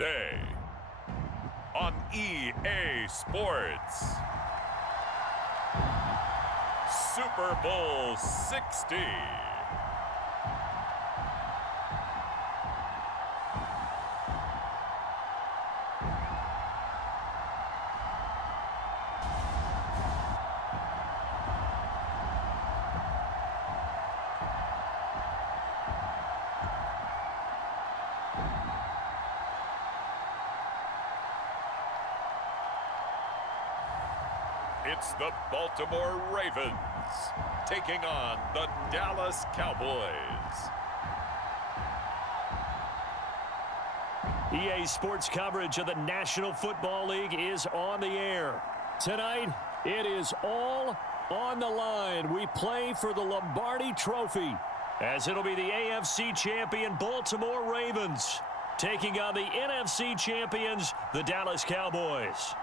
today on EA Sports. Super Bowl 60. It's the Baltimore Ravens taking on the Dallas Cowboys. EA Sports coverage of the National Football League is on the air. Tonight, it is all on the line. We play for the Lombardi Trophy, as it'll be the AFC champion Baltimore Ravens taking on the NFC champions, the Dallas Cowboys.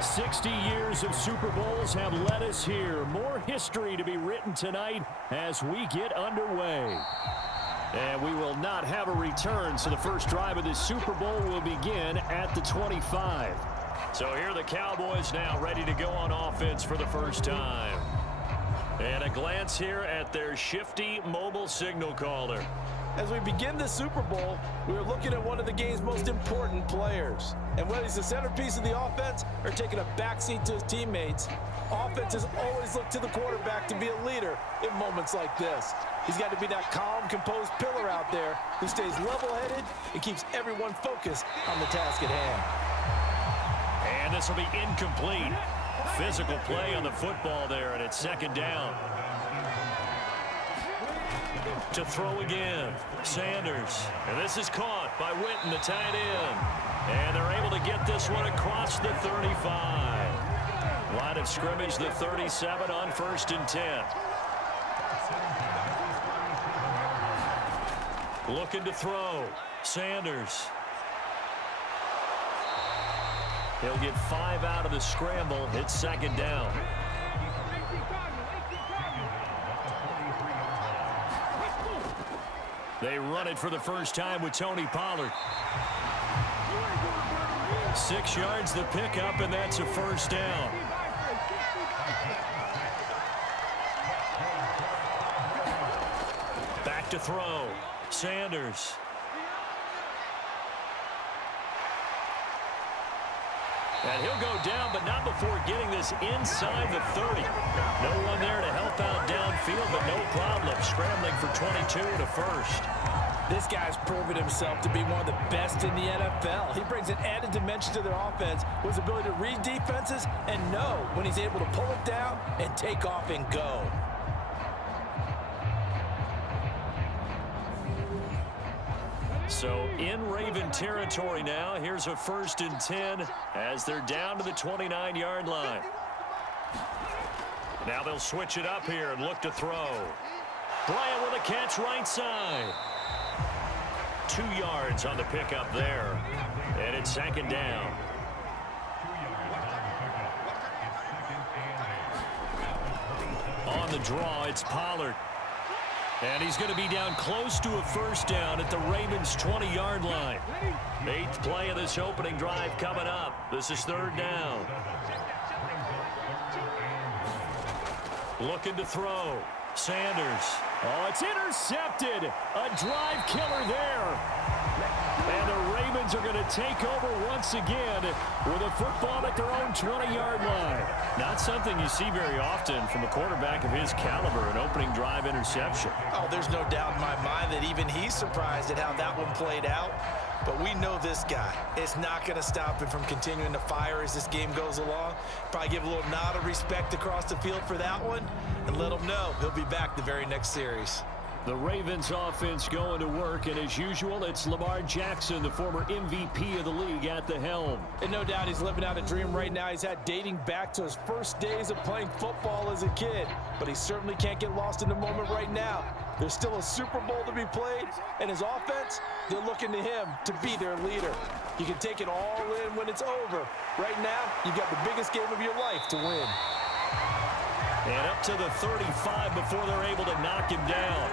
"60 years of Super Bowls have led us here. More history to be written tonight as we get underway. And we will not have a return, so the first drive of this Super Bowl will begin at the 25. So here are the Cowboys now ready to go on offense for the first time. And a glance here at their shifty mobile signal caller. As we begin the Super Bowl, we are looking at one of the game's most important players. And whether he's the centerpiece of the offense or taking a backseat to his teammates, offenses always look to the quarterback to be a leader in moments like this. He's got to be that calm, composed pillar out there who stays level-headed and keeps everyone focused on the task at hand. And this will be incomplete. Physical play on the football there, and it's second down. To throw again, Sanders. And this is caught by Witten, the tight end. And they're able to get this one across the 35. Line of scrimmage, the 37 on 1st and 10. Looking to throw, Sanders. He'll get 5 out of the scramble. It's second down. They run it for the first time with Tony Pollard. 6 yards the pickup, and that's a first down. Back to throw. Sanders. And he'll go down, but not before getting this inside the 30. No one there to help out downfield, but no problem scrambling for 22 to first. This guy's proven himself to be one of the best in the NFL. He brings an added dimension to their offense with his ability to read defenses and know when he's able to pull it down and take off and go. So in Raven territory now, here's a 1st and 10 as they're down to the 29-yard line. Now they'll switch it up here and look to throw. Bryant with a catch right side. 2 yards on the pickup there. And it's 2nd down. On the draw, it's Pollard. And he's going to be down close to a 1st down at the Ravens' 20-yard line. 8th play of this opening drive coming up. This is 3rd down. Looking to throw. Sanders. Oh, it's intercepted. A drive killer there. And the Ravens are going to take over once again with a football at their own 20-yard line. Not something you see very often from a quarterback of his caliber, an opening drive interception. Oh, there's no doubt in my mind that even he's surprised at how that one played out. But we know this guy. It's not going to stop him from continuing to fire as this game goes along. Probably give a little nod of respect across the field for that one and let him know he'll be back the very next series. The Ravens offense going to work, and as usual, it's Lamar Jackson, the former MVP of the league, at the helm. And no doubt he's living out a dream right now he's had dating back to his first days of playing football as a kid. But he certainly can't get lost in the moment right now. There's still a Super Bowl to be played, and his offense, they're looking to him to be their leader. You can take it all in when it's over. Right now, you've got the biggest game of your life to win. And up to the 35 before they're able to knock him down.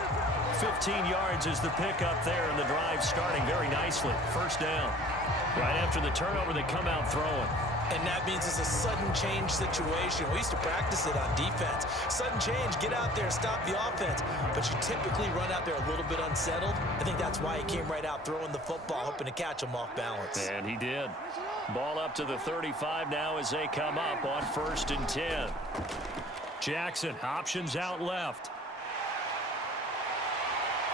15 yards is the pickup there, and the drive starting very nicely. 1st down. Right after the turnover, they come out throwing. And that means it's a sudden change situation. We used to practice it on defense. Sudden change, get out there, stop the offense. But you typically run out there a little bit unsettled. I think that's why he came right out throwing the football, hoping to catch him off balance. And he did. Ball up to the 35 now as they come up on 1st and 10. Jackson, options out left.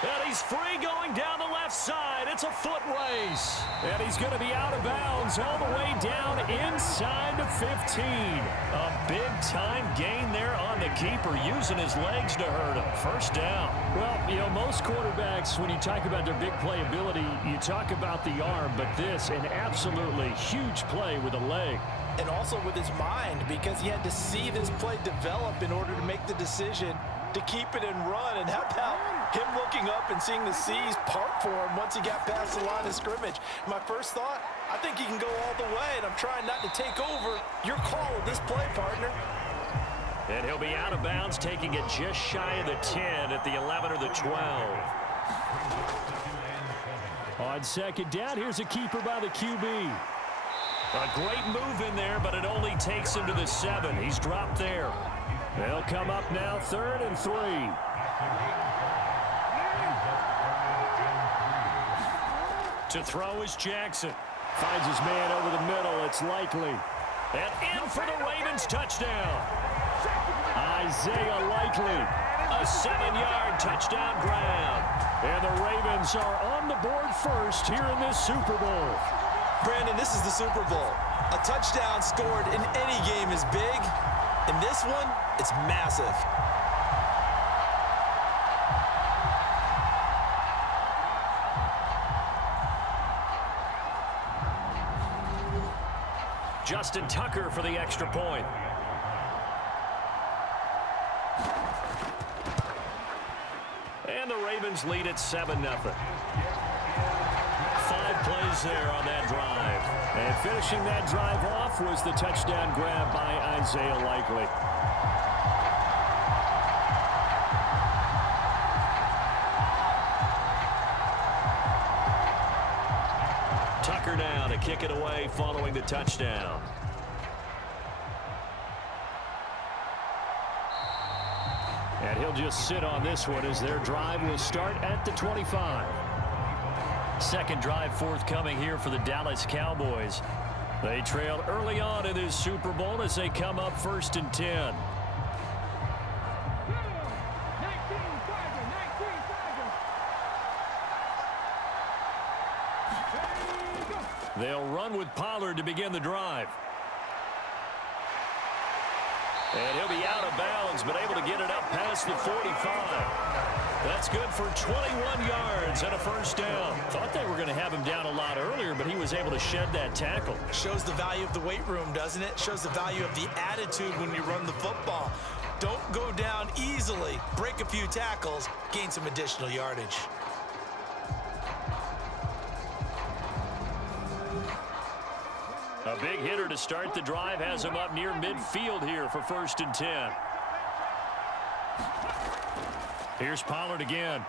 And he's free going down the left side. It's a foot race. And he's going to be out of bounds all the way down inside the 15. A big-time gain there on the keeper, using his legs to hurt him. 1st down. Well, you know, most quarterbacks, when you talk about their big play ability, you talk about the arm, but this, an absolutely huge play with a leg. And also with his mind, because he had to see this play develop in order to make the decision to keep it and run. And how about him looking up and seeing the seas part for him once he got past the line of scrimmage? My first thought, I think he can go all the way, and I'm trying not to take over. Your call with this play, partner. And he'll be out of bounds, taking it just shy of the 10 at the 11 or the 12. On 2nd down, here's a keeper by the QB. A great move in there, but it only takes him to the 7. He's dropped there. They'll come up now 3rd and 3. To throw is Jackson. Finds his man over the middle. It's Likely. And in for the Ravens touchdown. Isaiah Likely. A 7-yard touchdown grab. And the Ravens are on the board first here in this Super Bowl. Brandon, this is the Super Bowl. A touchdown scored in any game is big. In this one, it's massive. Justin Tucker for the extra point. And the Ravens lead at 7-0. 5 plays there on that drive. And finishing that drive off was the touchdown grab by Isaiah Likely. Tucker now to kick it away following the touchdown. And he'll just sit on this one as their drive will start at the 25. Second drive forthcoming here for the Dallas Cowboys. They trailed early on in this Super Bowl as they come up 1st and 10. They'll run with Pollard to begin the drive. And he'll be out of bounds, but able to get it up past the 45. That's good for 21 yards and a first down. Thought they were going to have him down a lot earlier, but he was able to shed that tackle. Shows the value of the weight room, doesn't it? Shows the value of the attitude when you run the football. Don't go down easily. Break a few tackles, gain some additional yardage. A big hitter to start the drive has him up near midfield here for 1st and 10. Here's Pollard again.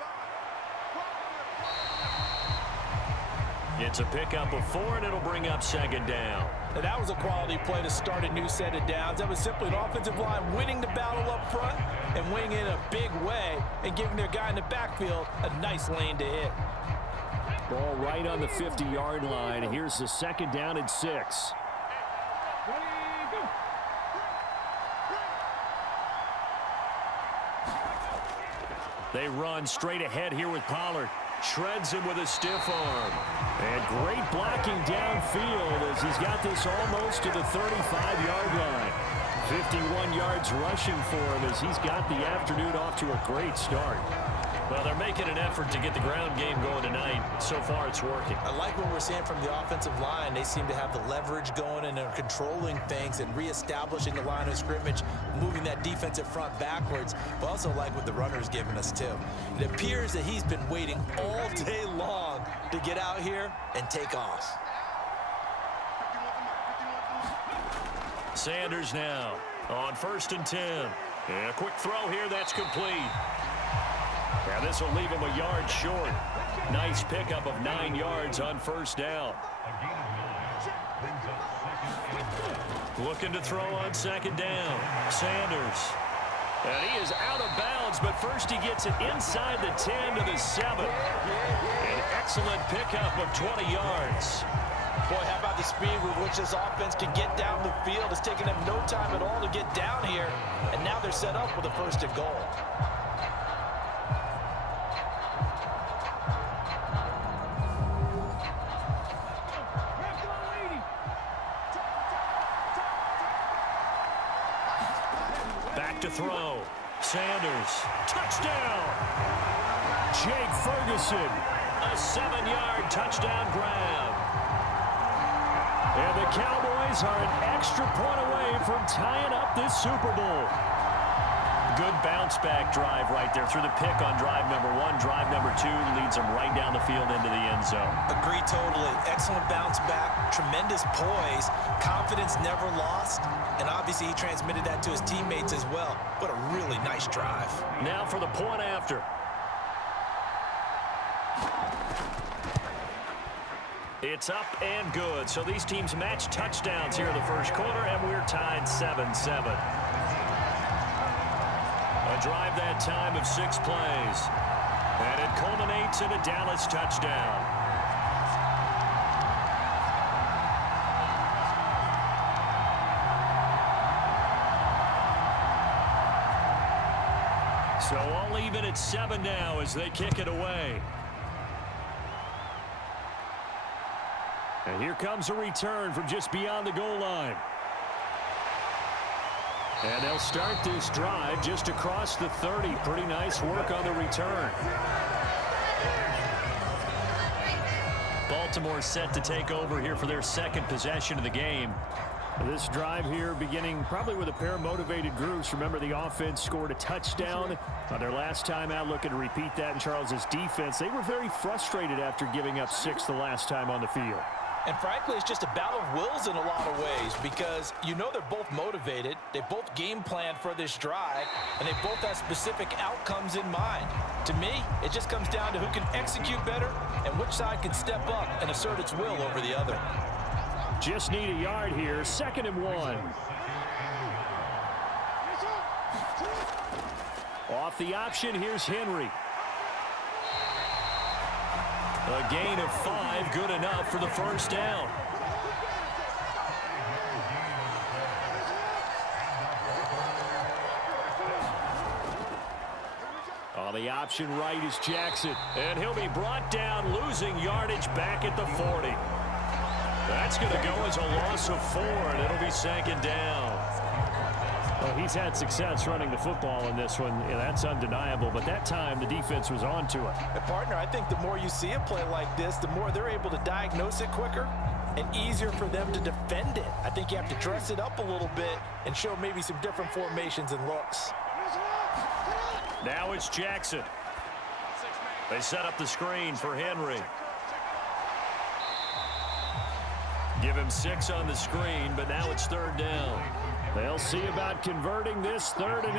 It's a pickup of 4, and it'll bring up 2nd down. Now that was a quality play to start a new set of downs. That was simply an offensive line winning the battle up front and winning in a big way and giving their guy in the backfield a nice lane to hit. Ball right on the 50-yard line. Here's the 2nd down and 6. They run straight ahead here with Pollard. Shreds him with a stiff arm. And great blocking downfield as he's got this almost to the 35-yard line. 51 yards rushing for him as he's got the afternoon off to a great start. Well, they're making an effort to get the ground game going tonight. So far, it's working. I like what we're seeing from the offensive line. They seem to have the leverage going and are controlling things and reestablishing the line of scrimmage, moving that defensive front backwards. But also like what the runner's giving us, too. It appears that he's been waiting all day long to get out here and take off. Sanders now on 1st and 10. And a quick throw here, that's complete. Now this will leave him a yard short. Nice pickup of 9 yards on 1st down. Looking to throw on 2nd down. Sanders. And he is out of bounds, but first he gets it inside the 10 to the 7. An excellent pickup of 20 yards. Boy, how about the speed with which this offense can get down the field? It's taken them no time at all to get down here, and now they're set up with a 1st and goal. Back to throw. Sanders. Touchdown! Jake Ferguson. A 7-yard touchdown grab. And the Cowboys are an extra point away from tying up this Super Bowl. Good bounce-back drive right there through the pick on drive number 1. Drive number 2 leads them right down the field into the end zone. Agree totally. Excellent bounce back. Tremendous poise. Confidence never lost. And obviously he transmitted that to his teammates as well. What a really nice drive. Now for the point after. It's up and good. So these teams match touchdowns here in the 1st quarter, and we're tied 7-7. A drive that time of 6 plays. And it culminates in a Dallas touchdown. So all even at 7 now as they kick it away. And here comes a return from just beyond the goal line. And they'll start this drive just across the 30. Pretty nice work on the return. Baltimore set to take over here for their 2nd possession of the game. This drive here beginning probably with a pair of motivated groups. Remember, the offense scored a touchdown on their last time out. Looking to repeat that in Charles's defense. They were very frustrated after giving up 6 the last time on the field. And frankly, it's just a battle of wills in a lot of ways because you know they're both motivated. They both game planned for this drive, and they both have specific outcomes in mind. To me, it just comes down to who can execute better and which side can step up and assert its will over the other. Just need a yard here. 2nd and 1. Off the option, here's Henry. A gain of 5, good enough for the 1st down. On the option right is Jackson. And he'll be brought down, losing yardage back at the 40. That's going to go as a loss of 4, and it'll be 2nd down. Well, he's had success running the football in this one. Yeah, that's undeniable. But that time, the defense was on to it. And partner, I think the more you see a play like this, the more they're able to diagnose it quicker and easier for them to defend it. I think you have to dress it up a little bit and show maybe some different formations and looks. Now it's Jackson. They set up the screen for Henry. Give him 6 on the screen, but now it's 3rd down. They'll see about converting this 3rd and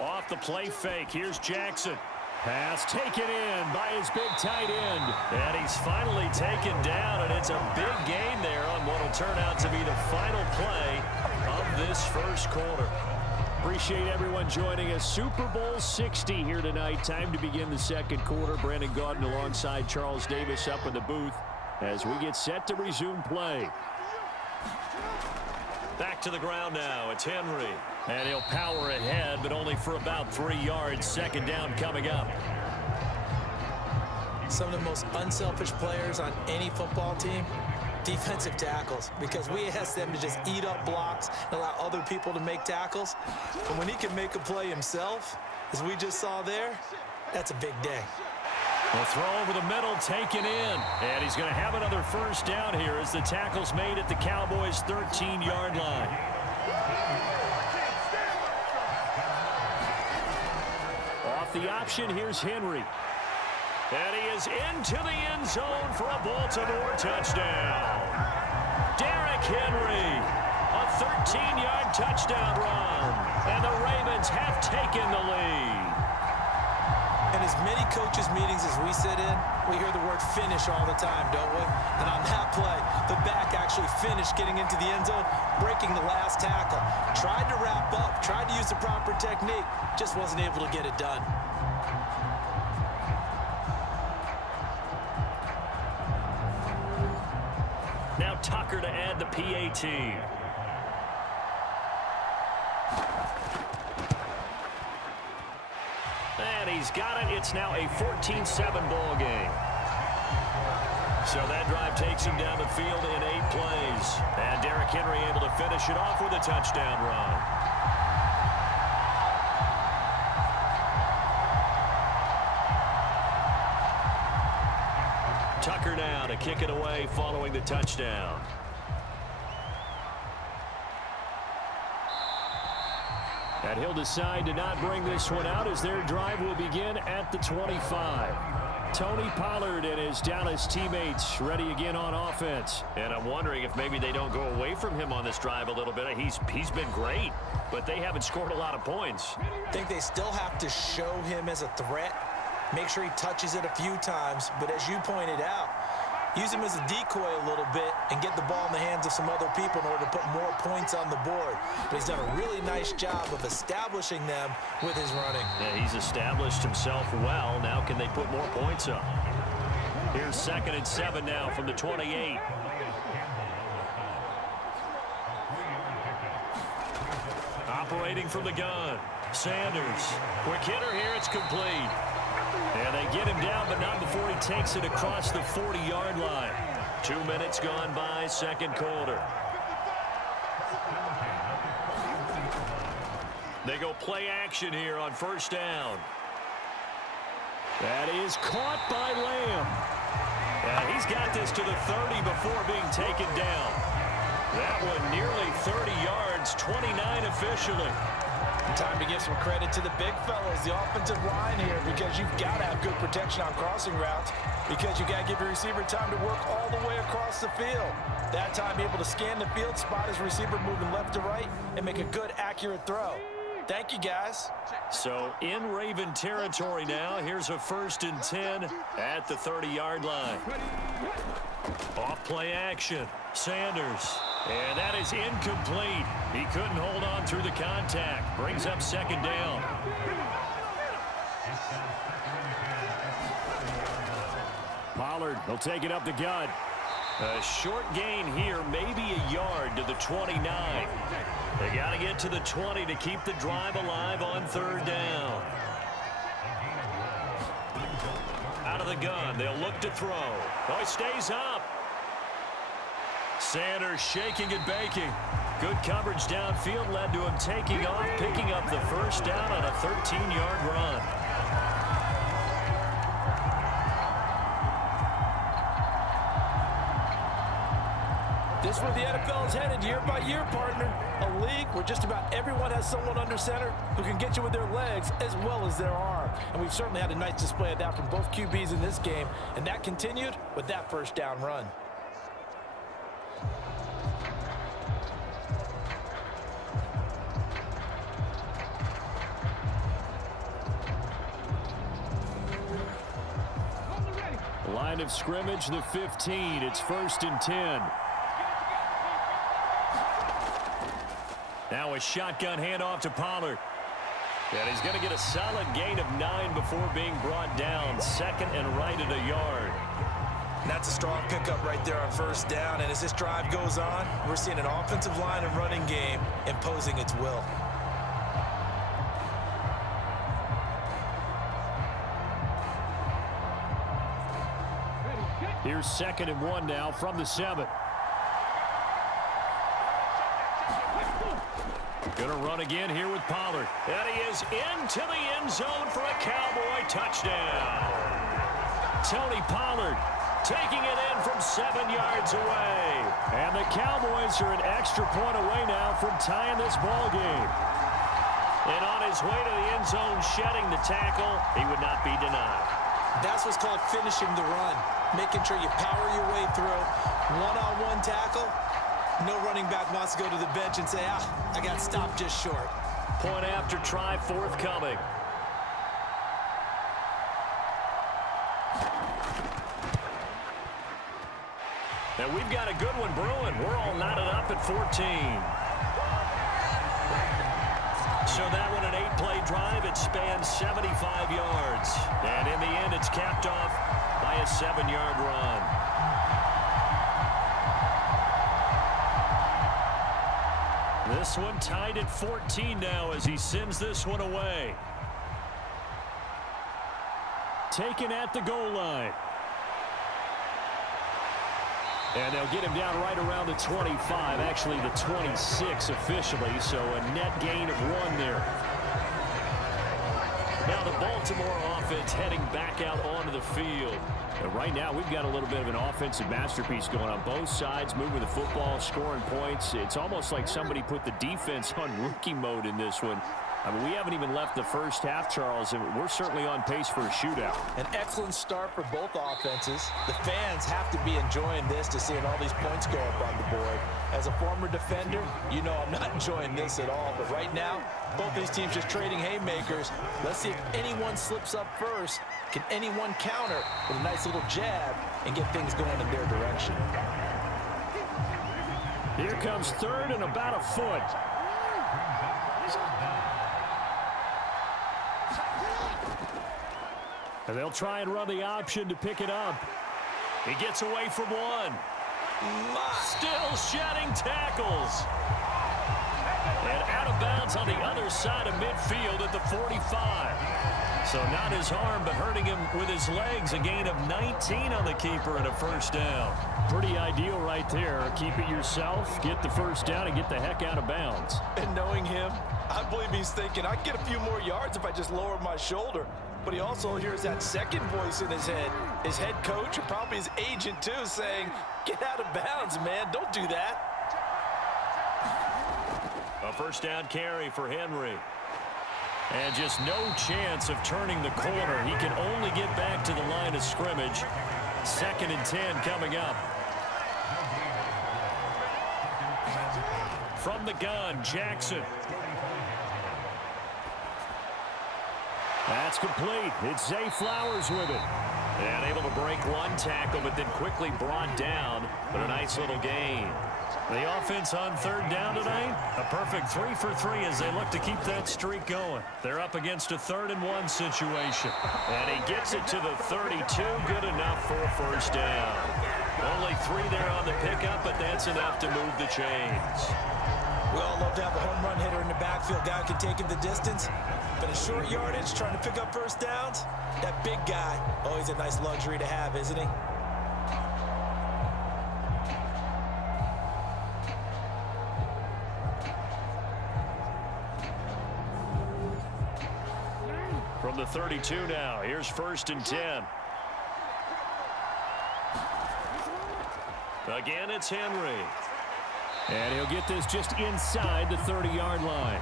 8. Off the play fake, here's Jackson. Pass taken in by his big tight end. And he's finally taken down, and it's a big gain there on what will turn out to be the final play of this first quarter. Appreciate everyone joining us. Super Bowl 60 here tonight. Time to begin the second quarter. Brandon Gaudin alongside Charles Davis up in the booth as we get set to resume play. Back to the ground now. It's Henry. And he'll power ahead, but only for about 3 yards. 2nd down coming up. Some of the most unselfish players on any football team, defensive tackles, because we ask them to just eat up blocks and allow other people to make tackles. And when he can make a play himself, as we just saw there, that's a big day. The throw over the middle, taken in. And he's going to have another 1st down here as the tackle's made at the Cowboys' 13-yard line. Off the option, here's Henry. And he is into the end zone for a Baltimore touchdown. Derrick Henry, a 13-yard touchdown run. And the Ravens have taken the lead. In as many coaches' meetings as we sit in, we hear the word finish all the time, don't we? And on that play, the back actually finished getting into the end zone, breaking the last tackle. Tried to wrap up, tried to use the proper technique, just wasn't able to get it done. Now Tucker to add the PAT. And he's got it. It's now a 14-7 ball game. So that drive takes him down the field in 8 plays. And Derrick Henry able to finish it off with a touchdown run. Tucker now to kick it away following the touchdown. And he'll decide to not bring this one out as their drive will begin at the 25. Tony Pollard and his Dallas teammates ready again on offense. And I'm wondering if maybe they don't go away from him on this drive a little bit. He's been great, but they haven't scored a lot of points. I think they still have to show him as a threat. Make sure he touches it a few times, but as you pointed out, use him as a decoy a little bit and get the ball in the hands of some other people in order to put more points on the board. But he's done a really nice job of establishing them with his running. Yeah, he's established himself well. Now can they put more points up? Here's 2nd and 7 now from the 28. Operating from the gun. Sanders. Quick hitter here. It's complete. And they get him down, but not before he takes it across the 40-yard line. 2 minutes gone by, second quarter. They go play action here on 1st down. That is caught by Lamb. And he's got this to the 30 before being taken down. That one nearly 30 yards, 29 officially. Time to give some credit to the big fellas, the offensive line here, because you've got to have good protection on crossing routes, because you got to give your receiver time to work all the way across the field. That time able to scan the field, spot his receiver moving left to right, and make a good, accurate throw. Thank you, guys. So in Raven territory now. Here's a 1st and 10 at the 30-yard line. Off play action. Sanders. And that is incomplete. He couldn't hold on through the contact. Brings up 2nd down. Pollard will take it up the gut. A short gain here, maybe a yard to the 29. They got to get to the 20 to keep the drive alive on third down. Out of the gun, they'll look to throw. Oh, he stays up. Sanders shaking and baking. Good coverage downfield led to him taking off, picking up the first down on a 13-yard run. This is where the NFL is headed year by year, partner. A league where just about everyone has someone under center who can get you with their legs as well as their arm. And we've certainly had a nice display of that from both QBs in this game, and that continued with that first down run. Line of scrimmage, the 15. It's 1st and 10. Now a shotgun handoff to Pollard. And he's going to get a solid gain of 9 before being brought down. 2nd and right at a yard. That's a strong pickup right there on first down. And as this drive goes on, we're seeing an offensive line and running game imposing its will. Here's 2nd and 1 now from the 7. Gonna run again here with Pollard. And he is into the end zone for a Cowboy touchdown. Tony Pollard taking it in from 7 yards away. And the Cowboys are an extra point away now from tying this ball game. And on his way to the end zone, shedding the tackle, he would not be denied. That's what's called finishing the run. Making sure you power your way through. One-on-one tackle. No running back wants to go to the bench and say, I got stopped just short. Point after try forthcoming. And we've got a good one brewing. We're all knotted up at 14. So that one an 8-play drive. It spans 75 yards. And in the end, it's capped off by a 7-yard run. This one tied at 14 now as he sends this one away. Taken at the goal line. And they'll get him down right around the 25, actually the 26 officially, so a net gain of 1 there. Now the Baltimore offense heading back out onto the field. And right now we've got a little bit of an offensive masterpiece going on both sides, moving the football, scoring points. It's almost like somebody put the defense on rookie mode in this one. I mean, we haven't even left the first half, Charles, and we're certainly on pace for a shootout. An excellent start for both offenses. The fans have to be enjoying this to seeing all these points go up on the board. As a former defender, you know I'm not enjoying this at all. But right now, both these teams just trading haymakers. Let's see if anyone slips up first. Can anyone counter with a nice little jab and get things going in their direction? Here comes 3rd and about a foot. And they'll try and run the option to pick it up. He gets away from one. Still shedding tackles. And out of bounds on the other side of midfield at the 45. So not his arm, but hurting him with his legs. A gain of 19 on the keeper and a first down. Pretty ideal right there. Keep it yourself, get the first down, and get the heck out of bounds. And knowing him, I believe he's thinking, I can get a few more yards if I just lower my shoulder. But he also hears that second voice in his head. His head coach, or probably his agent too, saying, get out of bounds, man. Don't do that. A first down carry for Henry. And just no chance of turning the corner. He can only get back to the line of scrimmage. 2nd and 10 coming up. From the gun, Jackson. That's complete. It's Zay Flowers with it. And able to break one tackle, but then quickly brought down. But a nice little gain. The offense on 3rd down tonight, a perfect 3 for 3 as they look to keep that streak going. They're up against a 3rd and 1 situation. And he gets it to the 32, good enough for a first down. Only 3 there on the pickup, but that's enough to move the chains. We all love to have a home run hitter in the backfield. Guy who can take him the distance. But in short yardage, trying to pick up first downs, that big guy, oh, he's a nice luxury to have, isn't he? From the 32 now, here's 1st and 10. Again, it's Henry. And he'll get this just inside the 30-yard line.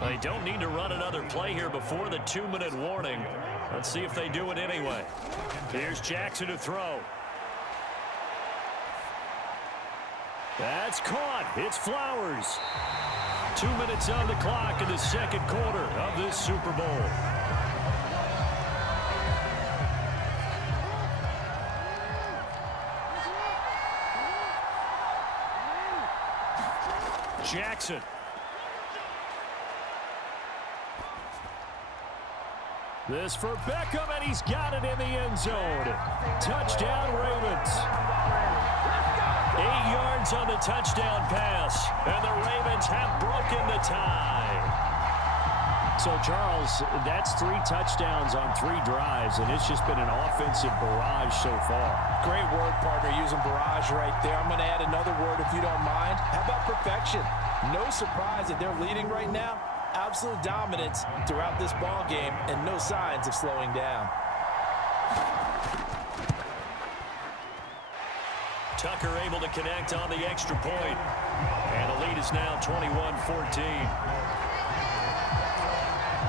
They don't need to run another play here before the 2-minute warning. Let's see if they do it anyway. Here's Jackson to throw. That's caught. It's Flowers. 2 minutes on the clock in the second quarter of this Super Bowl. Jackson. This for Beckham, and he's got it in the end zone. Touchdown, Ravens. 8 yards on the touchdown pass, and the Ravens have broken the tie. So, Charles, that's 3 touchdowns on 3 drives, and it's just been an offensive barrage so far. Great word, partner, using barrage right there. I'm going to add another word if you don't mind. How about perfection? No surprise that they're leading right now. Absolute dominance throughout this ball game and no signs of slowing down. Tucker able to connect on the extra point. And the lead is now 21-14.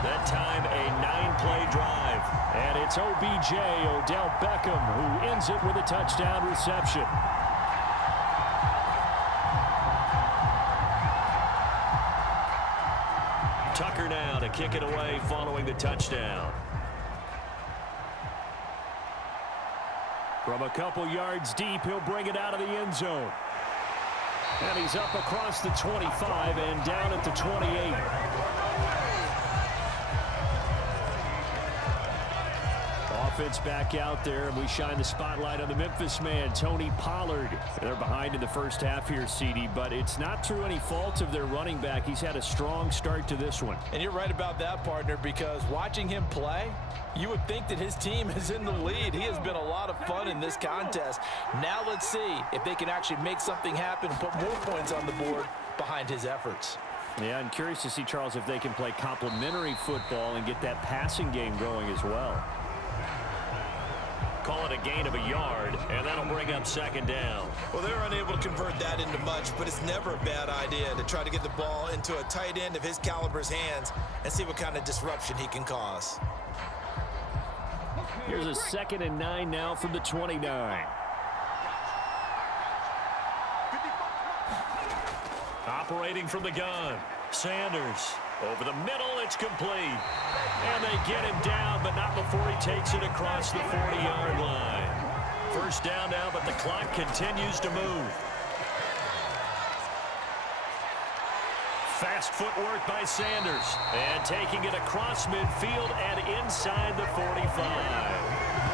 That time a 9-play drive. And it's OBJ, Odell Beckham, who ends it with a touchdown reception. Tucker now to kick it away following the touchdown. From a couple yards deep, he'll bring it out of the end zone. And he's up across the 25 and down at the 28. Offense back out there, and we shine the spotlight on the Memphis man, Tony Pollard. They're behind in the first half here, CD, but it's not through any fault of their running back. He's had a strong start to this one. And you're right about that, partner, because watching him play, you would think that his team is in the lead. He has been a lot of fun in this contest. Now let's see if they can actually make something happen and put more points on the board behind his efforts. Yeah, I'm curious to see, Charles, if they can play complementary football and get that passing game going as well. Call it a gain of a yard, and that'll bring up 2nd down. Well, they're unable to convert that into much, but it's never a bad idea to try to get the ball into a tight end of his caliber's hands and see what kind of disruption he can cause. Here's a 2nd and 9 now from the 29. Operating from the gun, Sanders. Over the middle, it's complete. And they get him down, but not before he takes it across the 40-yard line. 1st down now, but the clock continues to move. Fast footwork by Sanders. And taking it across midfield and inside the 45.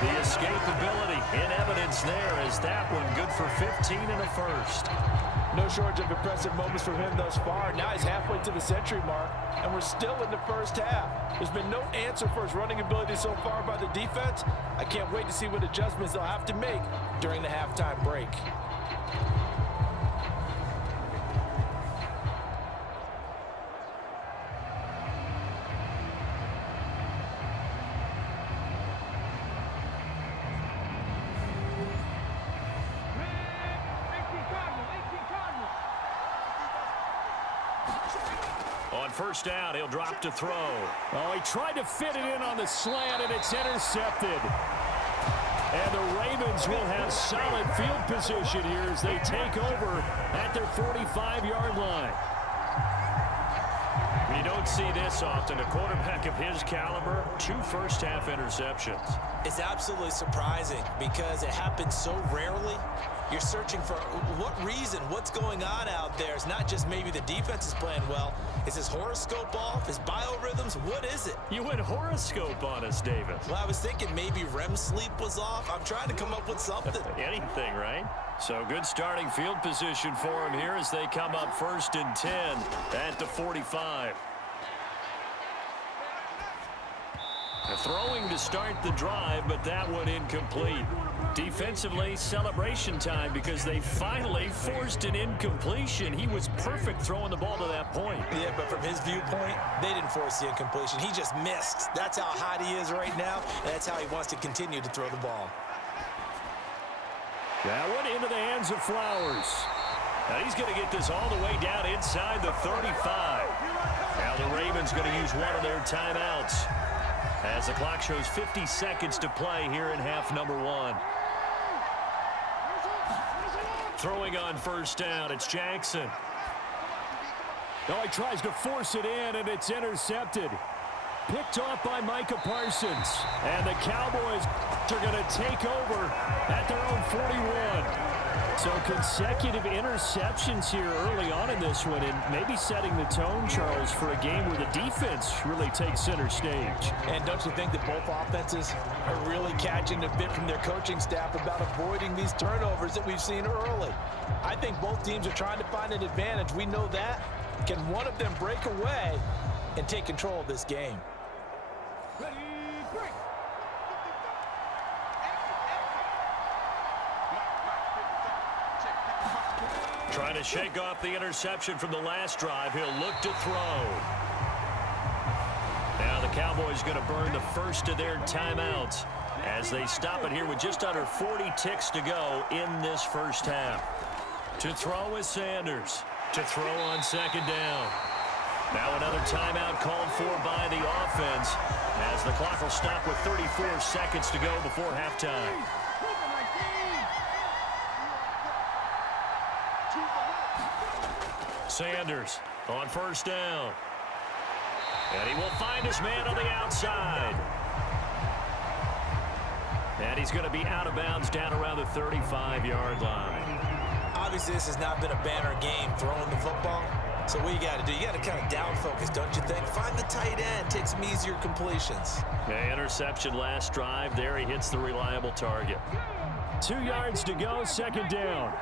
The escapability in evidence there as that one good for 15 and a first. No shortage of impressive moments from him thus far. Now he's halfway to the century mark, and we're still in the first half. There's been no answer for his running ability so far by the defense. I can't wait to see what adjustments they'll have to make during the halftime break. On 1st down, he'll drop to throw. Oh, he tried to fit it in on the slant, and it's intercepted. And the Ravens will have solid field position here as they take over at their 45-yard line. You don't see this often. A quarterback of his caliber, 2 first-half interceptions. It's absolutely surprising because it happens so rarely. You're searching for what reason, what's going on out there. It's not just maybe the defense is playing well. Is his horoscope off? His biorhythms? What is it? You went horoscope on us, David. Well, I was thinking maybe REM sleep was off. I'm trying to come up with something. Anything, right? So good starting field position for him here as they come up 1st and 10 at the 45. Throwing to start the drive, but that one incomplete. Defensively, celebration time because they finally forced an incompletion. He was perfect throwing the ball to that point. Yeah, but from his viewpoint, they didn't force the incompletion. He just missed. That's how hot he is right now, and that's how he wants to continue to throw the ball. That one into the hands of Flowers. Now he's going to get this all the way down inside the 35. Now the Ravens going to use one of their timeouts as the clock shows 50 seconds to play here in half number 1. Throwing on 1st down, it's Jackson. No, he tries to force it in, and it's intercepted. Picked off by Micah Parsons. And the Cowboys are going to take over at their own 41. So consecutive interceptions here early on in this one, and maybe setting the tone, Charles, for a game where the defense really takes center stage. And don't you think that both offenses are really catching a bit from their coaching staff about avoiding these turnovers that we've seen early? I think both teams are trying to find an advantage. We know that. Can one of them break away and take control of this game? Trying to shake off the interception from the last drive. He'll look to throw. Now the Cowboys going to burn the first of their timeouts as they stop it here with just under 40 ticks to go in this first half. To throw is Sanders. To throw on 2nd down. Now another timeout called for by the offense as the clock will stop with 34 seconds to go before halftime. Sanders on 1st down. And he will find his man on the outside. And he's going to be out of bounds down around the 35-yard line. Obviously, this has not been a banner game throwing the football. So what you got to do, you got to kind of down focus, don't you think? Find the tight end, take some easier completions. Yeah, interception last drive. There he hits the reliable target. 2 yards to go, 2nd down.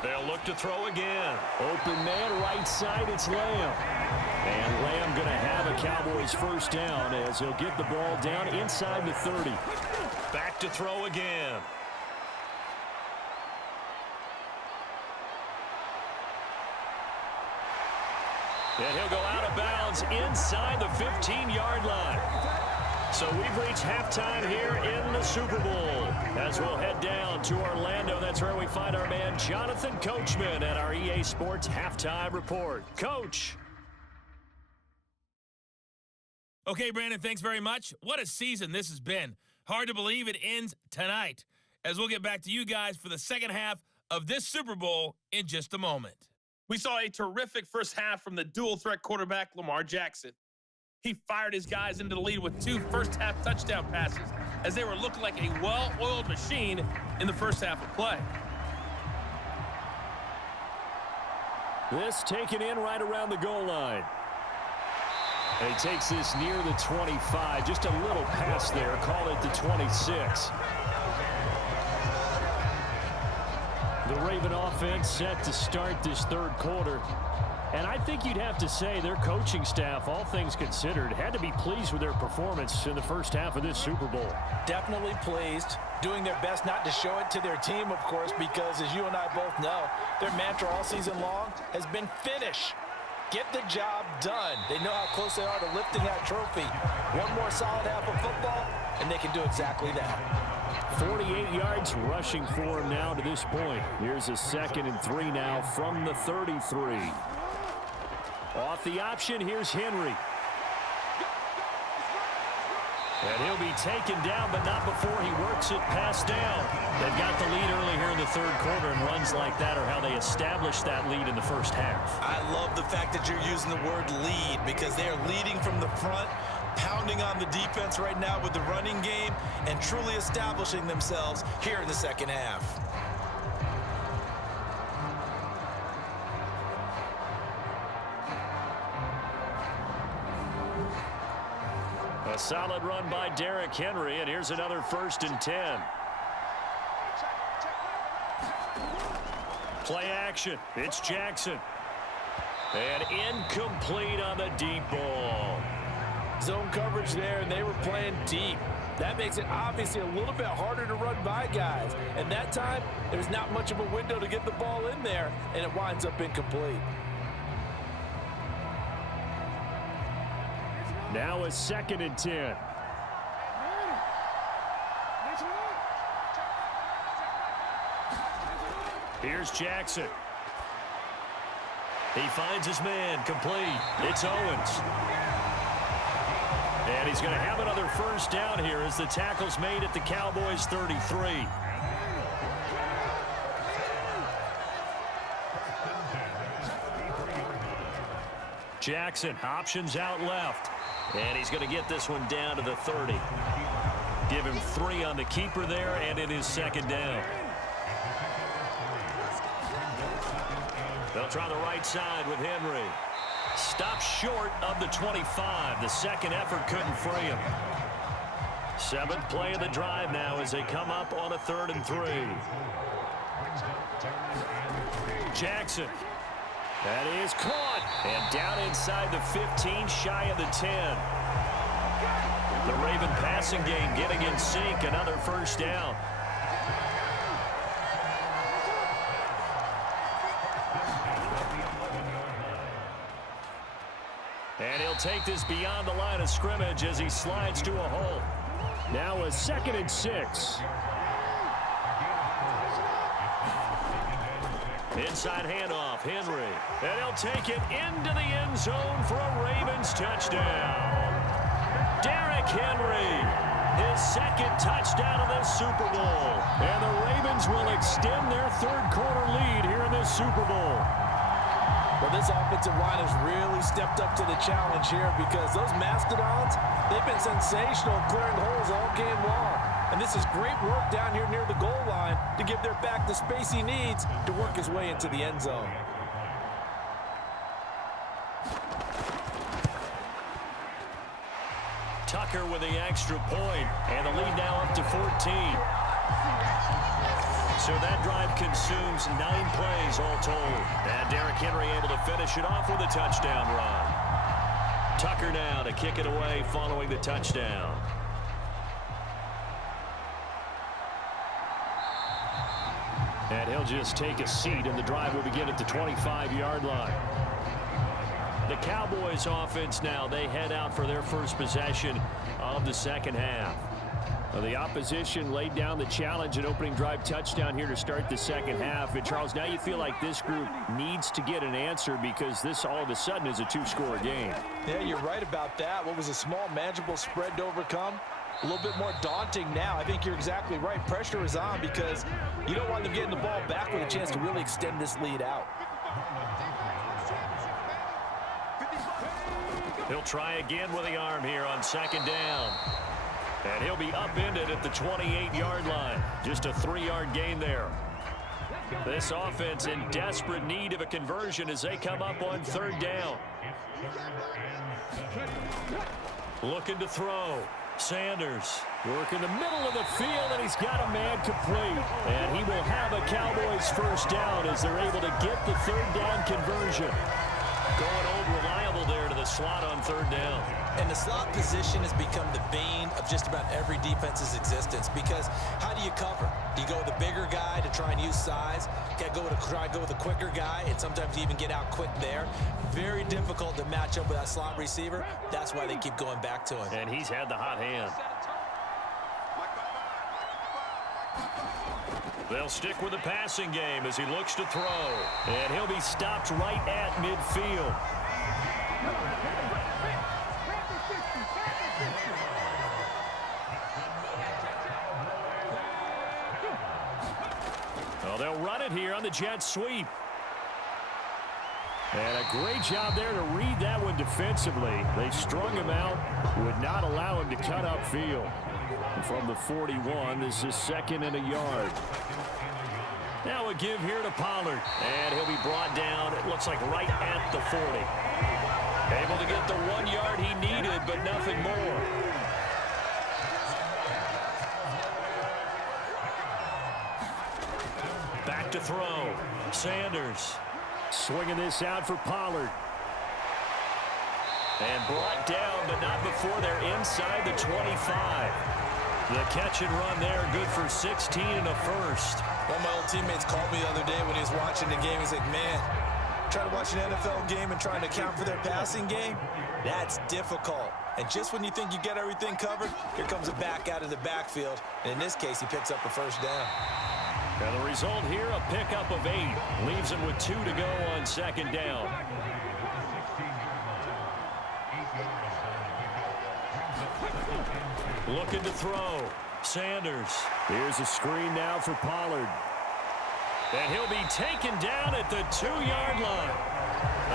They'll look to throw again. Open man, right side, it's Lamb. And Lamb going to have a Cowboys 1st down as he'll get the ball down inside the 30. Back to throw again. And he'll go out of bounds inside the 15-yard line. So we've reached halftime here in the Super Bowl. As we'll head down to Orlando, that's where we find our man Jonathan Coachman at our EA Sports Halftime Report. Coach. Okay, Brandon, thanks very much. What a season this has been. Hard to believe it ends tonight, as we'll get back to you guys for the second half of this Super Bowl in just a moment. We saw a terrific first half from the dual-threat quarterback, Lamar Jackson. He fired his guys into the lead with 2 first-half touchdown passes as they were looking like a well-oiled machine in the first half of play. This taken in right around the goal line. And he takes this near the 25. Just a little pass there. Call it the 26. The Raven offense set to start this 3rd quarter. And I think you'd have to say their coaching staff, all things considered, had to be pleased with their performance in the first half of this Super Bowl. Definitely pleased, doing their best not to show it to their team, of course, because as you and I both know, their mantra all season long has been finish. Get the job done. They know how close they are to lifting that trophy. One more solid half of football, and they can do exactly that. 48 yards rushing for him now to this point. Here's a 2nd and 3 now from the 33. Off the option, here's Henry. And he'll be taken down, but not before he works it past down. They've got the lead early here in the 3rd quarter, and runs like that are how they established that lead in the first half. I love the fact that you're using the word lead because they are leading from the front, pounding on the defense right now with the running game, and truly establishing themselves here in the second half. A solid run by Derrick Henry, and here's another 1st and 10. Play action. It's Jackson. And incomplete on the deep ball. Zone coverage there, and they were playing deep. That makes it obviously a little bit harder to run by guys. And that time, there's not much of a window to get the ball in there, and it winds up incomplete. Now a 2nd and 10. Here's Jackson. He finds his man, complete. It's Owens. And he's going to have another 1st down here as the tackle's made at the Cowboys' 33. Jackson options out left. And he's going to get this one down to the 30. Give him 3 on the keeper there, and it is 2nd down. They'll try the right side with Henry. Stopped short of the 25. The second effort couldn't free him. 7th play of the drive now as they come up on a 3rd and 3. Jackson. That is caught. And down inside the 15, shy of the 10. The Raven passing game getting in sync. Another 1st down. And he'll take this beyond the line of scrimmage as he slides to a hole. Now a 2nd and 6. Inside handoff, Henry. And he'll take it into the end zone for a Ravens touchdown. Derrick Henry, his 2nd touchdown of this Super Bowl. And the Ravens will extend their 3rd quarter lead here in this Super Bowl. Well, this offensive line has really stepped up to the challenge here because those Mastodons, they've been sensational clearing holes all game long. And this is great work down here near the goal line to give their back the space he needs to work his way into the end zone. Tucker with the extra point, and the lead now up to 14. So that drive consumes 9 plays all told. And Derrick Henry able to finish it off with a touchdown run. Tucker now to kick it away following the touchdown. And he'll just take a seat, and the drive will begin at the 25-yard line. The Cowboys offense now, they head out for their first possession of the second half. Well, the opposition laid down the challenge, an opening drive touchdown here to start the second half. And Charles, now you feel like this group needs to get an answer because this all of a sudden is a 2-score game. Yeah, you're right about that. What was a small, manageable spread to overcome? A little bit more daunting now. I think you're exactly right. Pressure is on because you don't want them getting the ball back with a chance to really extend this lead out. He'll try again with the arm here on 2nd down. And he'll be upended at the 28-yard line. Just a 3-yard gain there. This offense in desperate need of a conversion as they come up on 3rd down. Looking to throw. Sanders working the middle of the field, and he's got a man complete. And he will have a Cowboys 1st down as they're able to get the 3rd down conversion. Going old reliable there to the slot on 3rd down. And the slot position has become the bane of just about every defense's existence because how do you cover? Do you go with a bigger guy to try and use size? Try to go with a quicker guy, and sometimes you even get out quick there. Very difficult to match up with that slot receiver. That's why they keep going back to him. And he's had the hot hand. They'll stick with the passing game as he looks to throw. And he'll be stopped right at midfield. Well, they'll run it here on the jet sweep. And a great job there to read that one defensively. They strung him out, would not allow him to cut upfield. And from the 41, this is 2nd and a yard. Now a give here to Pollard. And he'll be brought down, it looks like right at the 40. Able to get the 1 yard he needed, but nothing more. to throw. Sanders. Swinging this out for Pollard. And brought down, but not before they're inside the 25. The catch and run there, good for 16 and a first. One of my old teammates called me the other day when he was watching the game. He's like, man, trying to watch an NFL game and trying to account for their passing game, that's difficult. And just when you think you get everything covered, here comes a back out of the backfield. And in this case, he picks up a first down. And the result here, a pickup of 8. Leaves him with 2 to go on second down. Looking to throw. Sanders. Here's a screen now for Pollard. And he'll be taken down at the 2-yard line.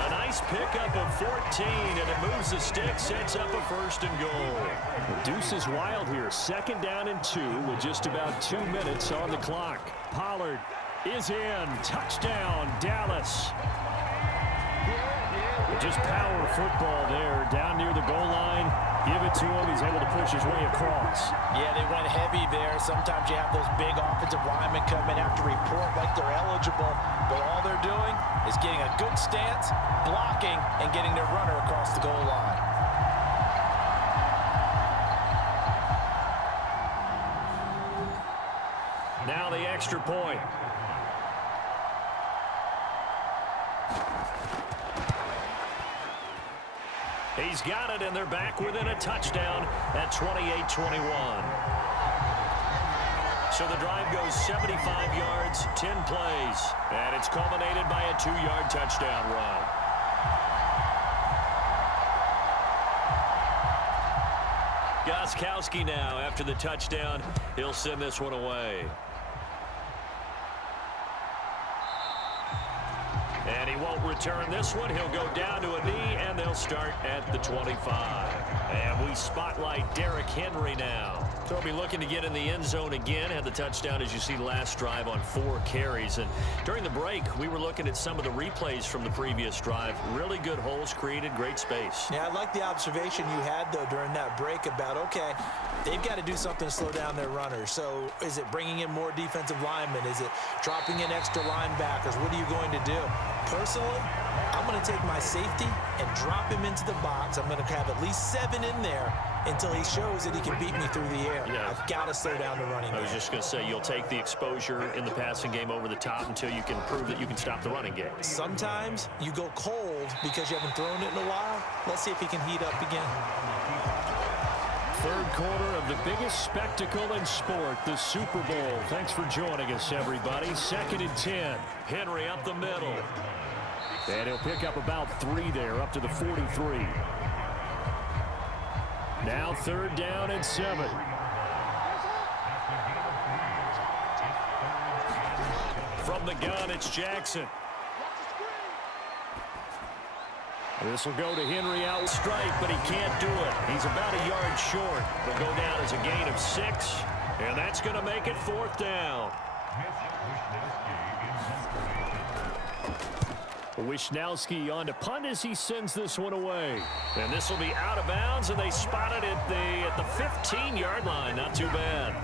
A nice pickup of 14, and it moves the stick, sets up a first and goal. The deuce is wild here. Second down and 2 with just about 2 minutes on the clock. Pollard is in. Touchdown, Dallas. Just power football there down near the goal line. Give it to him. He's able to push his way across. Yeah, they went heavy there. Sometimes you have those big offensive linemen come in after report like they're eligible, but all they're doing is getting a good stance, blocking, and getting their runner across the goal line. Now the extra point. He's got it, and they're back within a touchdown at 28-21. So the drive goes 75 yards, 10 plays, and it's culminated by a 2-yard touchdown run. Gostkowski now, after the touchdown, he'll send this one away. And he won't return this one. He'll go down to a knee, and they'll start at the 25. And we spotlight Derrick Henry now. So he'll be looking to get in the end zone again. Had the touchdown, as you see, last drive on 4 carries. And during the break, we were looking at some of the replays from the previous drive. Really good holes created, great space. Yeah, I like the observation you had, though, during that break about, okay, they've got to do something to slow down their runners. So is it bringing in more defensive linemen? Is it dropping in extra linebackers? What are you going to do? Personally, I'm going to take my safety and drop him into the box. I'm going to have at least 7 in there until he shows that he can beat me through the air. Yeah. I've got to slow down the running game. I was just going to say, you'll take the exposure in the passing game over the top until you can prove that you can stop the running game. Sometimes you go cold because you haven't thrown it in a while. Let's see if he can heat up again. Third quarter of the biggest spectacle in sport, the Super Bowl. Thanks for joining us, everybody. 2nd and 10. Henry up the middle. And he'll pick up about 3 there, up to the 43. Now 3rd down and 7. From the gun, it's Jackson. This will go to Henry out strike, but he can't do it. He's about a yard short. It'll go down as a gain of 6, and that's going to make it 4th down. Wishnowski on to punt as he sends this one away. And this will be out of bounds, and they spot it at the 15-yard line. Not too bad.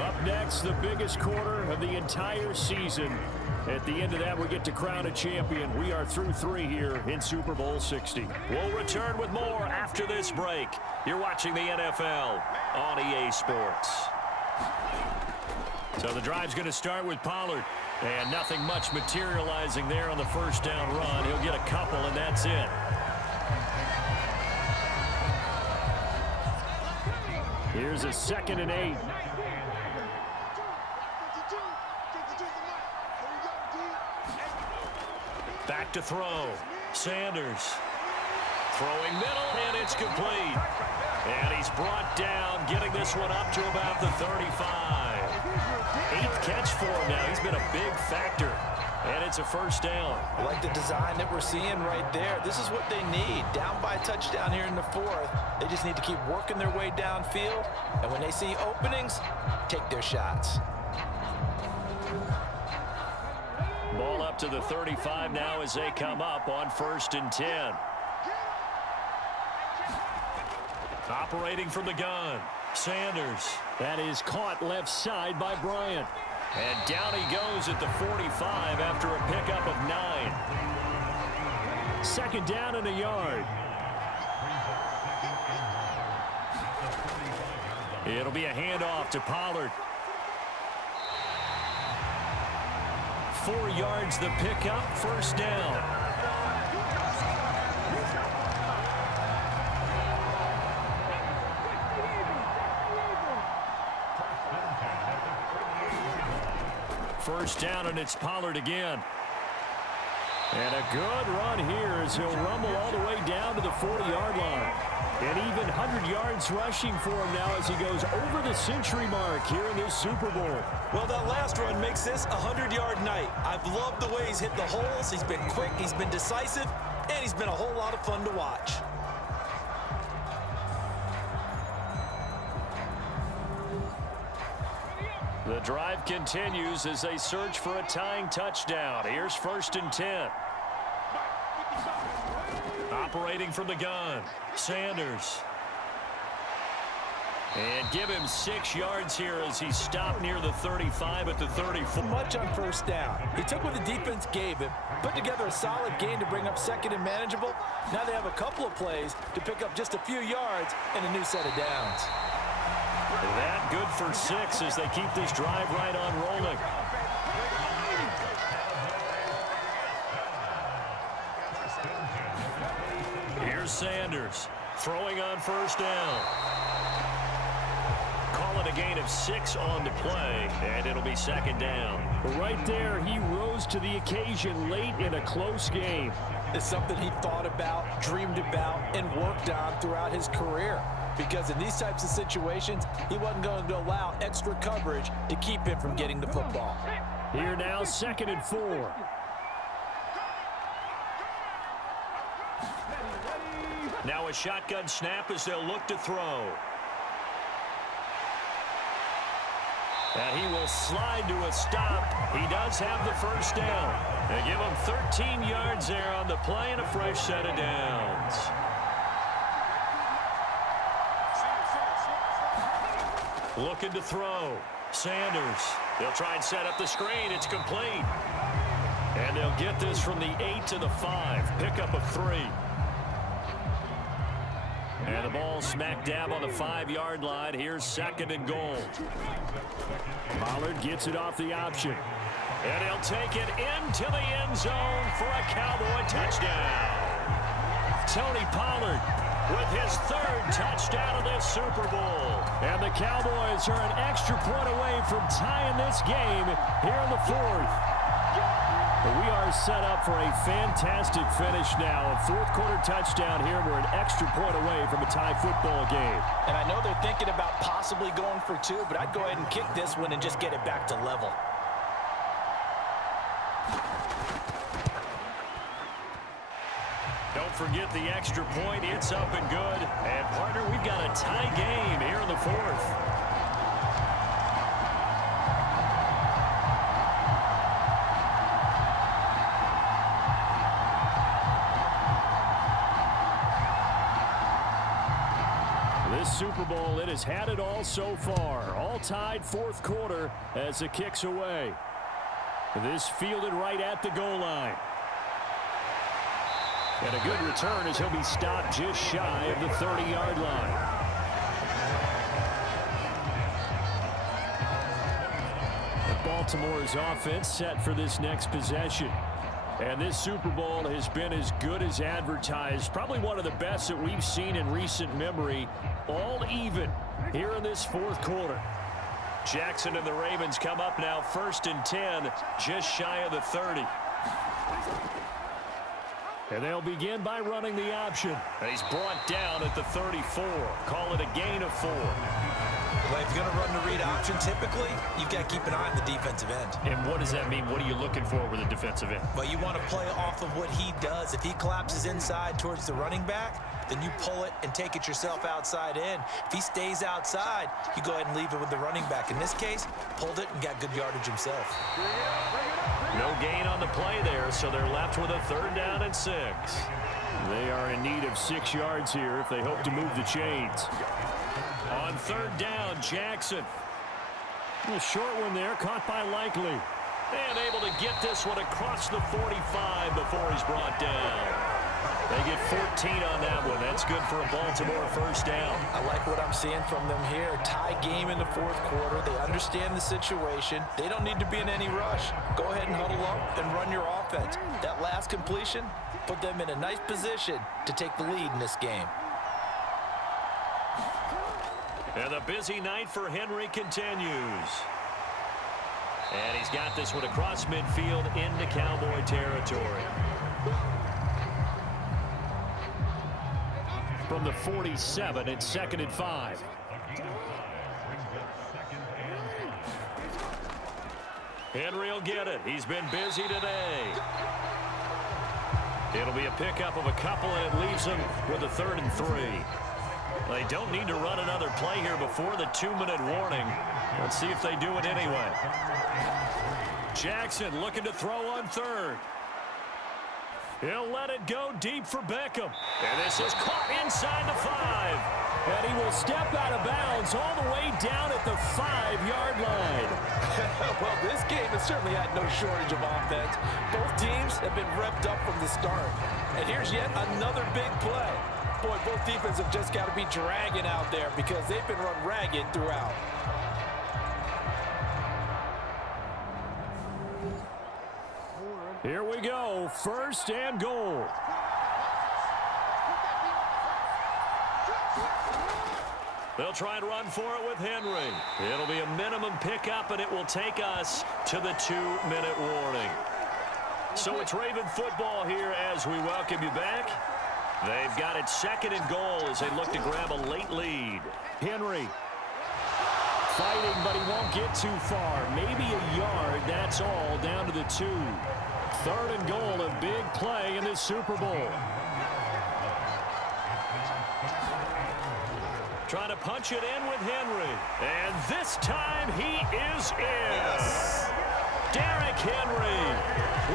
Up next, the biggest quarter of the entire season. At the end of that, we get to crown a champion. We are through 3 here in Super Bowl 60. We'll return with more after this break. You're watching the NFL on EA Sports. So the drive's going to start with Pollard. And nothing much materializing there on the first down run. He'll get a couple, and that's it. Here's a 2nd and 8. Back to throw. Sanders. Throwing middle, and it's complete. And he's brought down, getting this one up to about the 35. 8th catch for him now. He's been a big factor. And it's a first down. I like the design that we're seeing right there. This is what they need. Down by a touchdown here in the 4th. They just need to keep working their way downfield. And when they see openings, take their shots. Ball up to the 35 now as they come up on 1st and 10. Operating from the gun, Sanders. That is caught left side by Bryant. And down he goes at the 45 after a pickup of 9. Second down and a yard. It'll be a handoff to Pollard. 4 yards the pickup, first down. First down, and it's Pollard again. And a good run here as he'll rumble all the way down to the 40-yard line. And even 100 yards rushing for him now as he goes over the century mark here in this Super Bowl. Well, that last run makes this a 100-yard night. I've loved the way he's hit the holes. He's been quick, he's been decisive, and he's been a whole lot of fun to watch. The drive continues as they search for a tying touchdown. Here's 1st and 10. Operating from the gun, Sanders. And give him 6 yards here as he stopped near the 35 at the 34. Much on first down. He took what the defense gave him, put together a solid gain to bring up second and manageable. Now they have a couple of plays to pick up just a few yards and a new set of downs. That good for 6 as they keep this drive right on rolling. Here's Sanders throwing on first down. Call it a gain of 6 on the play, and it'll be second down. Right there, he rose to the occasion late in a close game. It's something he thought about, dreamed about, and worked on throughout his career. Because in these types of situations, he wasn't going to allow extra coverage to keep him from getting the football. Here now, 2nd and 4. Now a shotgun snap as they'll look to throw. And he will slide to a stop. He does have the first down. They give him 13 yards there on the play and a fresh set of downs. Looking to throw. Sanders. They'll try and set up the screen. It's complete. And they'll get this from the 8 to the 5. Pickup of 3. And the ball smack dab on the 5-yard line. Here's 2nd and goal. Pollard gets it off the option. And he'll take it into the end zone for a Cowboy touchdown. Tony Pollard with his 3rd touchdown of this Super Bowl. And the Cowboys are an extra point away from tying this game here in the 4th. But we are set up for a fantastic finish now. A 4th quarter touchdown here. We're an extra point away from a tie football game. And I know they're thinking about possibly going for 2, but I'd go ahead and kick this one and just get it back to level. Don't forget the extra point. It's up and good. And, partner, we've got a tie game here in the 4th. This Super Bowl, it has had it all so far. All tied 4th quarter as it kicks away. This fielded right at the goal line. And a good return as he'll be stopped just shy of the 30-yard line. And Baltimore's offense set for this next possession. And this Super Bowl has been as good as advertised. Probably one of the best that we've seen in recent memory. All even here in this 4th quarter. Jackson and the Ravens come up now 1st and 10, just shy of the 30. And they'll begin by running the option. And he's brought down at the 34. Call it a gain of 4. Well, if you're going to run the read option, typically, you've got to keep an eye on the defensive end. And what does that mean? What are you looking for with the defensive end? Well, you want to play off of what he does. If he collapses inside towards the running back, then you pull it and take it yourself outside in. If he stays outside, you go ahead and leave it with the running back. In this case, pulled it and got good yardage himself. No gain on the play there, so they're left with a 3rd down and 6. They are in need of 6 yards here if they hope to move the chains. On 3rd down, Jackson. A short one there, caught by Likely. And able to get this one across the 45 before he's brought down. They get 14 on that one. That's good for a Baltimore first down. I like what I'm seeing from them here. Tie game in the fourth quarter. They understand the situation. They don't need to be in any rush. Go ahead and huddle up and run your offense. That last completion put them in a nice position to take the lead in this game. And the busy night for Henry continues. And he's got this one across midfield into Cowboy territory. From the 47, it's 2nd and 5. Henry will get it. He's been busy today. It'll be a pickup of a couple, and it leaves them with a 3rd and 3. They don't need to run another play here before the 2-minute warning. Let's see if they do it anyway. Jackson looking to throw on 3rd. He'll let it go deep for Beckham. And this is caught inside the 5. And he will step out of bounds all the way down at the 5-yard line. Well, this game has certainly had no shortage of offense. Both teams have been revved up from the start. And here's yet another big play. Boy, both defenses have just got to be dragging out there because they've been run ragged throughout. Here we go, 1st and goal. They'll try and run for it with Henry. It'll be a minimum pickup, and it will take us to the 2-minute warning. So it's Raven football here as we welcome you back. They've got it 2nd and goal as they look to grab a late lead. Henry fighting, but he won't get too far. Maybe a yard, that's all, down to the 2. 3rd and goal, a big play in this Super Bowl. Trying to punch it in with Henry. And this time he is in. Yes. Derrick Henry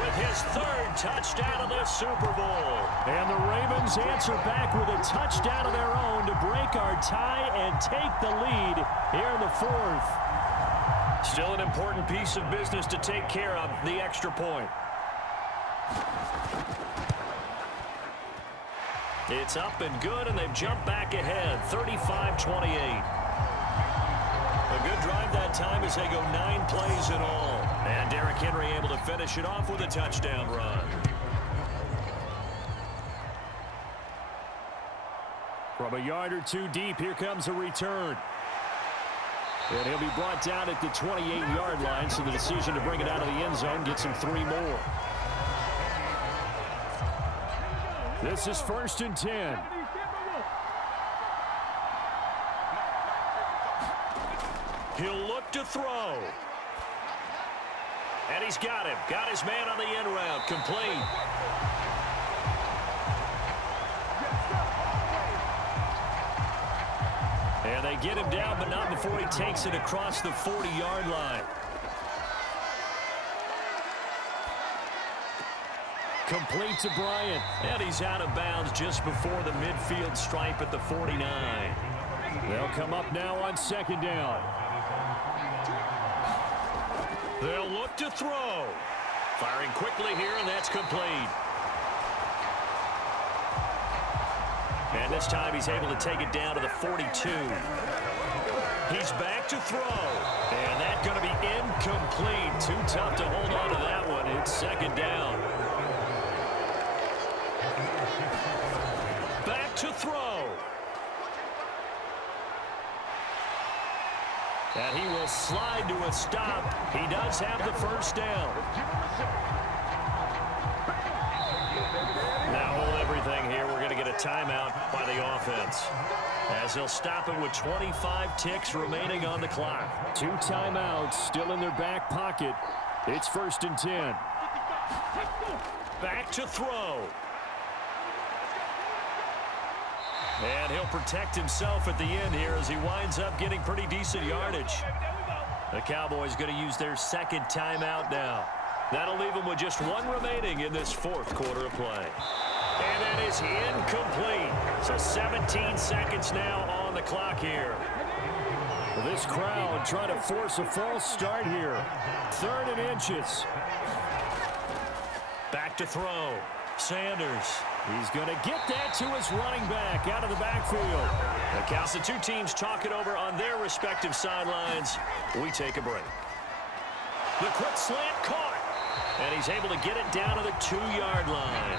with his 3rd touchdown of this Super Bowl. And the Ravens answer back with a touchdown of their own to break our tie and take the lead here in the 4th. Still an important piece of business to take care of, the extra point. It's up and good, and they've jumped back ahead, 35-28. A good drive that time as they go 9 plays in all. And Derrick Henry able to finish it off with a touchdown run. From a yard or 2 deep, here comes a return. And he'll be brought down at the 28-yard line, so the decision to bring it out of the end zone gets him 3 more. This is 1st and 10. He'll look to throw. And he's got him. Got his man on the end route. Complete. And they get him down, but not before he takes it across the 40-yard line. Complete to Bryant. And he's out of bounds just before the midfield stripe at the 49. They'll come up now on 2nd down. They'll look to throw. Firing quickly here, and that's complete. And this time he's able to take it down to the 42. He's back to throw. And that's going to be incomplete. Too tough to hold on to that one. It's 2nd down. Back to throw. And he will slide to a stop. He does have the 1st down. Now hold everything here. We're going to get a timeout by the offense, as they'll stop it with 25 ticks remaining on the clock. 2 timeouts still in their back pocket. It's 1st and 10. Back to throw. And he'll protect himself at the end here as he winds up getting pretty decent yardage. The Cowboys going to use their 2nd timeout now. That'll leave them with just 1 remaining in this 4th quarter of play. And that is incomplete. So 17 seconds now on the clock here. This crowd trying to force a false start here. 3rd and inches. Back to throw. Sanders. He's going to get that to his running back out of the backfield. The counts the two teams talk it over on their respective sidelines. We take a break. The quick slant caught. And he's able to get it down to the 2-yard line.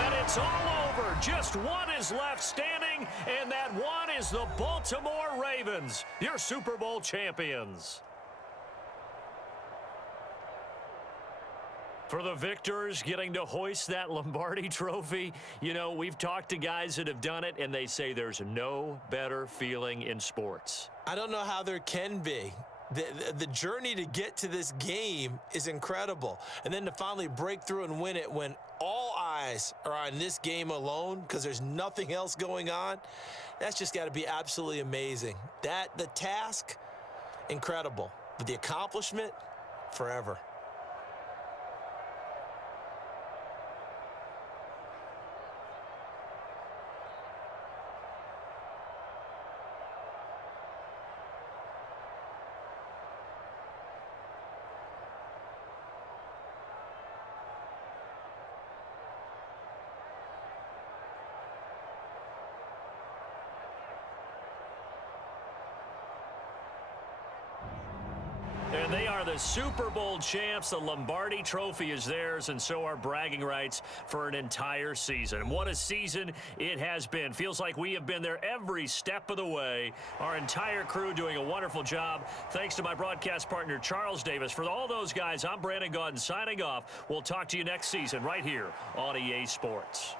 And it's all over. Just one is left standing, and that one is the Baltimore Ravens, your Super Bowl champions. For the victors getting to hoist that Lombardi trophy, you know, we've talked to guys that have done it, and they say there's no better feeling in sports. I don't know how there can be. The journey to get to this game is incredible. And then to finally break through and win it when all eyes are on this game alone because there's nothing else going on, that's just got to be absolutely amazing. The task, incredible. But the accomplishment, forever. And they are the Super Bowl champs. The Lombardi trophy is theirs, and so are bragging rights for an entire season. What a season it has been. Feels like we have been there every step of the way. Our entire crew doing a wonderful job. Thanks to my broadcast partner, Charles Davis. For all those guys, I'm Brandon Gaudin signing off. We'll talk to you next season right here on EA Sports.